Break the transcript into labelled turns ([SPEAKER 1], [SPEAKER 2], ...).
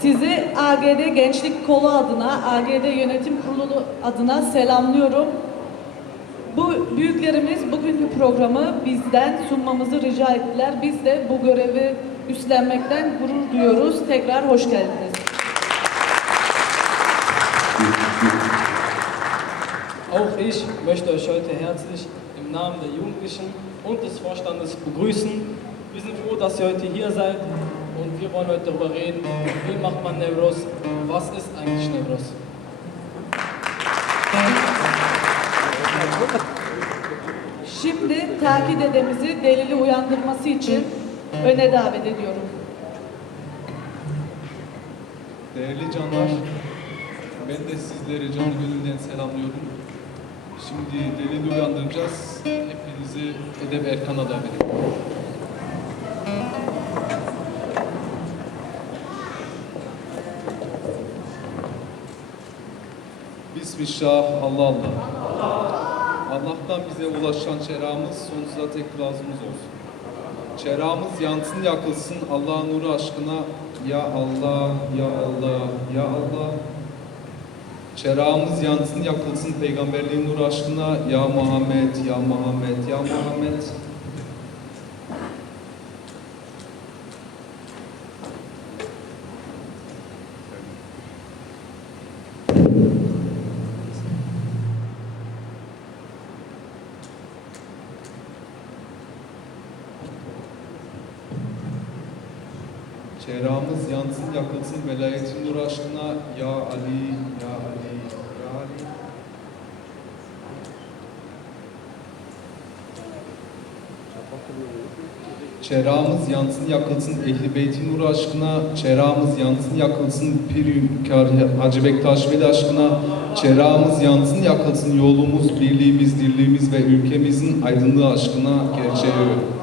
[SPEAKER 1] Sizi AGD Gençlik Kolu adına, AGD Yönetim Kurulu adına selamlıyorum. Bu büyüklerimiz bugünkü programı bizden sunmamızı rica ettiler. Biz de bu görevi üstlenmekten gurur duyuyoruz. Tekrar hoş geldiniz.
[SPEAKER 2] Auch ich möchte euch heute herzlich im Namen der Jugendlichen und des Vorstandes begrüßen. Wir sind froh, dass ihr heute hier seid und wir wollen heute darüber reden, wie macht man Nevros, was ist eigentlich Nevros.
[SPEAKER 1] Şimdi Taki dedemizi delili uyandırması için öne davet ediyorum.
[SPEAKER 3] Değerli canlar, ben de sizleri canı gönülden selamlıyorum. Şimdi delili uyandıracağız. Hepinizi Edeb Erkan'a davet ediyorum. Bismillah, Allah Allah. Allah'tan bize ulaşan çerağımız sonsuza tek razımız olsun. Çerağımız yansın yakılsın Allah'ın nuru aşkına ya Allah ya Allah ya Allah. Çerağımız yansın yakılsın peygamberliğin nuru aşkına ya Muhammed ya Muhammed ya Muhammed. Çerağımız yansın yakılsın velayetin nur aşkına ya Ali ya Ali ya Ali. Çerağımız yansın yakılsın ehli beytin nur aşkına, çerağımız yansın yakılsın pir hünkâr Hacı Bektaş Veli aşkına, çerağımız yansın yakılsın yolumuz, birliğimiz, dirliğimiz ve ülkemizin aydınlığı aşkına gerçeği.